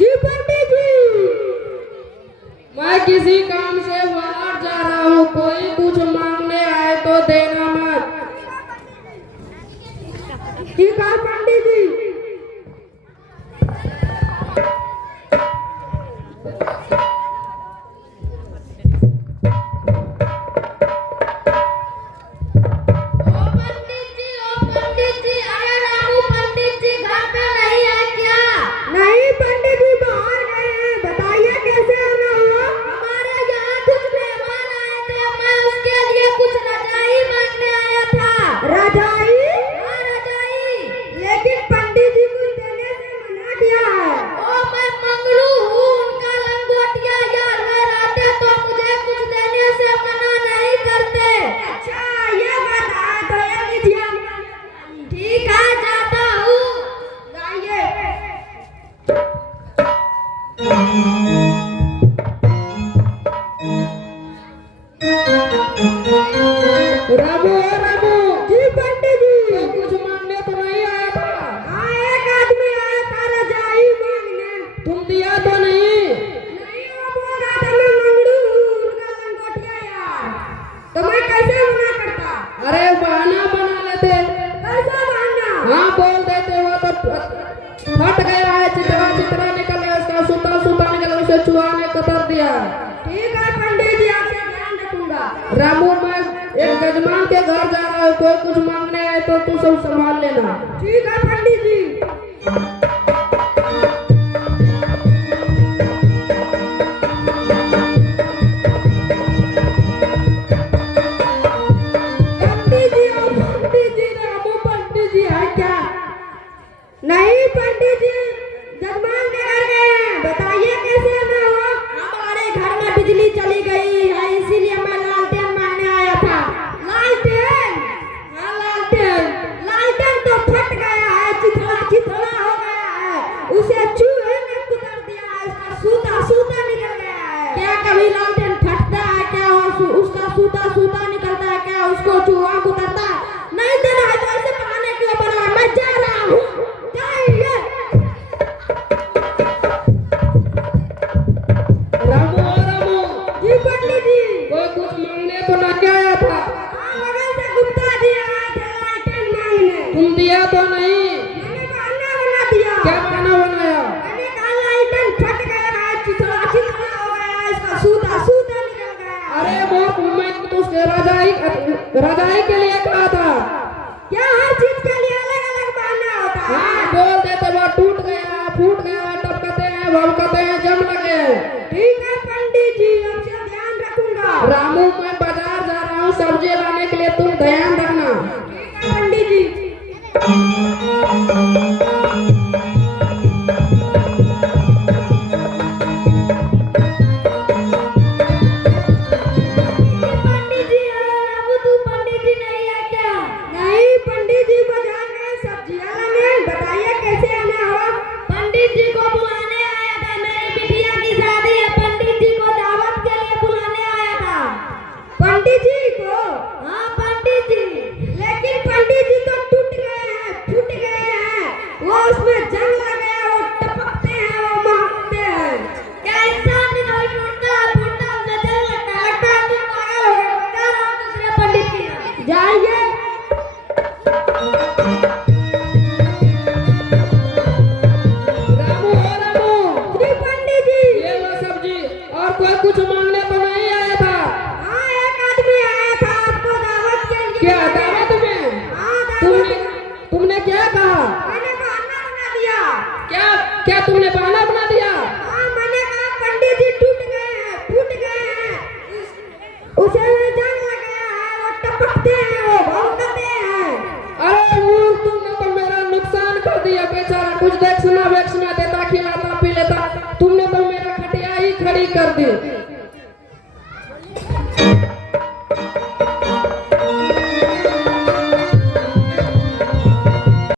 जी पंडित जी, मैं किसी काम से बाहर जा रहा हूँ, कोई कुछ मांगने आए तो देना मत। ठीक है पंडित जी। रामू रामू जी पंडित जी, कुछ मांगने तो नहीं आया था? हाँ, एक आदमी आया था रजाई मांगने। तुम दिया तो नहीं? नहीं, वो बोल रहा था मैं मंगरू हूँ, उनका लंगोटिया यार। तो मैं कैसे मना करता? अरे बहाना बना लेते। कैसा बहाना? हाँ, बोल देते वो तो फट गया है, चित्रा चित्रा निकल गया, उसका सूता सूता निकल गया, उसे चूहा ने कतर दिया। ठीक है पंडित जी, आपसे ध्यान रखूंगा। रामू, मैं एक गजमान के घर जा रहा हूँ, कोई कुछ मांगने आए तो तू सब संभाल लेना। ठीक है पंडित जी। पंडित जी रामू पंडित जी है क्या? नहीं पंडित जी, जजमान के घर गए हैं। बताइए कैसे आना हुआ? हमारे घर में बिजली चली गई है, इसीलिए मैं लालटेन मांगने आया था। लालटेन? हाँ लालटेन। लालटेन तो फट गया है, चिथड़ा चिथड़ा हो गया है, उसे चूहे ने कुतर दिया है, उसका सूता सूता निकल गया है। क्या कभी लालटेन फटता है क्या? उसका सूता सूता निकलता है क्या? उसको चूहा कुतरता है? नहीं देना है तो ऐसे बहाने क्यों बना? मैं जा रहा हूँ। रामू रामू जी पंडित जी, कोई कुछ मांगने तो ना क्या आया था? हाँ, बगल से गुप्ता जी आए थे लालटेन मांगने। तुम दिया तो नहीं? मैंने बहाना बना दिया। क्या बहाना बनाया? मैंने कहा लालटेन फट गया है, चिथड़ा चिथड़ा हो गया है, इसका सूता सूता निकल गया। अरे वो मैं तो उसके रजाई के लिए कहा था। क्या हर चीज के लिए अलग अलग बहाना होता है? हाँ, बोल देते वो टूट गया, फूट गया, टपकते हैं, भड़कते हैं, जम लगे। ठीक है पंडित जी, अब से ध्यान रखूंगा। रामू, मैं बाजार जा रहा हूँ सब्जी लाने के लिए, तुम ध्यान रखना। ठीक है पंडित जी। कुछ मांगने तो नहीं आया था? हाँ, एक आदमी आया था आपको दावत के लिए। क्या दावत में? हाँ, तुमने क्या कहा? मैंने बहाना बना दिया। क्या क्या तुमने बहाना बना दिया? हाँ, मैंने कहा पंडित जी टूट गए हैं, फूट गए हैं, उसे जंग लग गया है, वो टपकते हैं, वो भौंकते हैं। अरे मूर्ख, तुमने तो मेरा नुकसान कर दिया बेचारा, कुछ देखना वेखना देता, खिलाता पी लेता, तुमने तो मेरा खटिया ही खड़ी कर दी।